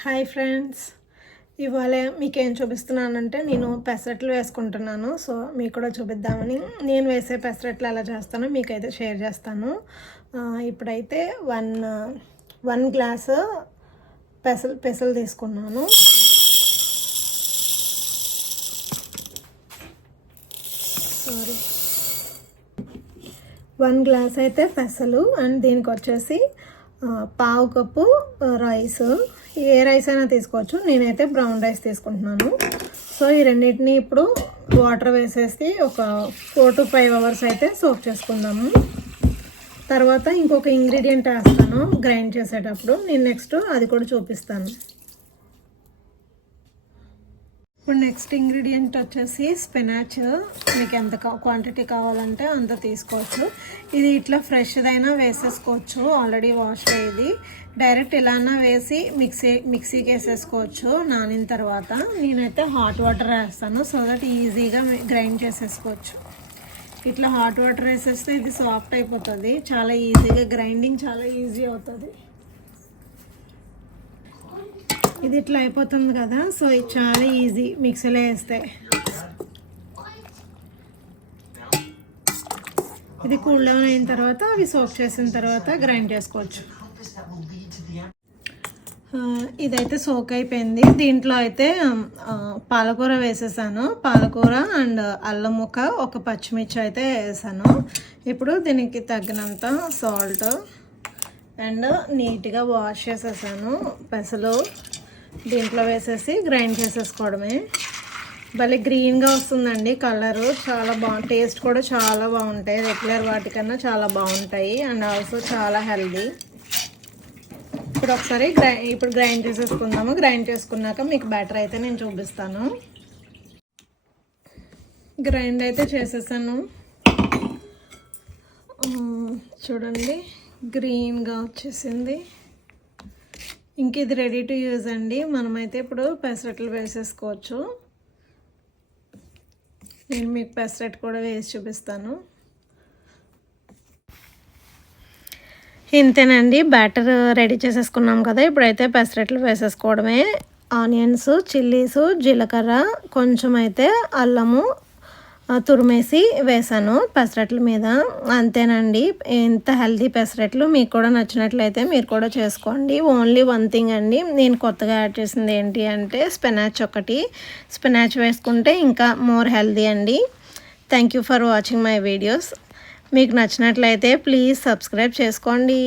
Hi friends. ఇవాళ మీకేం చూపిస్తున్నానంటే నేను పెసరట్లు వేసుకుంటున్నాను. సో మీకు కూడా చూపిద్దామని నేను వేసే పెసరట్లు ఎలా చేస్తానో మీకైతే షేర్ చేస్తాను. ఇప్పుడైతే వన్ వన్ గ్లాసు పెసలు పెసలు తీసుకున్నాను. సారీ వన్ గ్లాస్ అయితే పెసలు అండ్ దీనికి వచ్చేసి పావు కప్పు రైస్. ఏ రైస్ అయినా తీసుకోవచ్చు. నేనైతే బ్రౌన్ రైస్ తీసుకుంటున్నాను. సో ఈ రెండింటిని ఇప్పుడు వాటర్ వేసేసి ఒక ఫోర్ టు ఫైవ్ అవర్స్ అయితే సోప్ చేసుకుందాము. తర్వాత ఇంకొక ఇంగ్రీడియంట్ వేస్తాను గ్రైండ్ చేసేటప్పుడు. నేను నెక్స్ట్ అది కూడా చూపిస్తాను. ఇప్పుడు నెక్స్ట్ ఇంగ్రీడియంట్ వచ్చేసి స్పినాచ్ మీకు ఎంత క్వాంటిటీ కావాలంటే అంత తీసుకోవచ్చు. ఇది ఇట్లా ఫ్రెష్దైనా వేసేసుకోవచ్చు. ఆల్రెడీ వాష్ అయ్యేది. డైరెక్ట్ ఇలానా వేసి మిక్సీ మిక్సీకి వేసేసుకోవచ్చు నానిన తర్వాత. నేనైతే హాట్ వాటర్ వేస్తాను. సో దట్ ఈజీగా గ్రైండ్ చేసేసుకోవచ్చు. ఇట్లా హాట్ వాటర్ వేసేస్తే ఇది సాఫ్ట్ అయిపోతుంది. చాలా ఈజీగా గ్రైండింగ్ చాలా ఈజీ అవుతుంది. ఇది ఇట్లా అయిపోతుంది కదా సో ఇది చాలా ఈజీ మిక్సీలో వేస్తే ఇది కూల్ డౌన్ అయిన తర్వాత అవి సోప్ చేసిన తర్వాత గ్రైండ్ చేసుకోవచ్చు. ఇదైతే సోక్ అయిపోయింది. దీంట్లో అయితే పాలకూర వేసేసాను. పాలకూర అండ్ అల్లం ముక్క ఒక పచ్చిమిర్చి అయితే వేసాను. ఇప్పుడు దీనికి తగినంత సాల్ట్ అండ్ నీట్గా వాష్ చేసేసాను. పెసలు దీంట్లో వేసేసి గ్రైండ్ చేసేసుకోవడమే. భలే గ్రీన్గా వస్తుందండి కలరు. చాలా బాగు టేస్ట్ కూడా చాలా బాగుంటాయి. రెగ్యులర్ వాటికన్నా చాలా బాగుంటాయి. అండ్ ఆల్సో చాలా హెల్దీ. ఇప్పుడు ఒకసారి గ్రై ఇప్పుడు గ్రైండ్ చేసేసుకుందాము. గ్రైండ్ చేసుకున్నాక మీకు బ్యాటర్ అయితే నేను చూపిస్తాను. గ్రైండ్ అయితే చేసేసాను. చూడండి. గ్రీన్గా వచ్చేసింది. ఇంక ఇది రెడీ టు యూజ్ అండి. మనమైతే ఇప్పుడు పెసరట్లు వేసేసుకోవచ్చు. నేను మీకు పెసరట్ కూడా వేసి చూపిస్తాను. ఇంతేనండి బ్యాటర్ రెడీ చేసేసుకున్నాం కదా. ఇప్పుడైతే పెసరట్లు వేసేసుకోవడమే. ఆనియన్స్ చిల్లీస్ జీలకర్ర కొంచెం అయితే అల్లము తురిమేసి వేసాను పెసరట్ల మీద. అంతేనండి ఎంత హెల్దీ పెసరట్లు మీకు కూడా నచ్చినట్లయితే మీరు కూడా చేసుకోండి. ఓన్లీ వన్ థింగ్ అండి నేను కొత్తగా యాడ్ చేసింది ఏంటి అంటే స్పినాచ్ ఒకటి. స్పినాచ్ వేసుకుంటే ఇంకా మోర్ హెల్దీ అండి. Thank you for watching my videos మీకు నచ్చినట్లయితే ప్లీజ్ సబ్స్క్రైబ్ చేసుకోండి.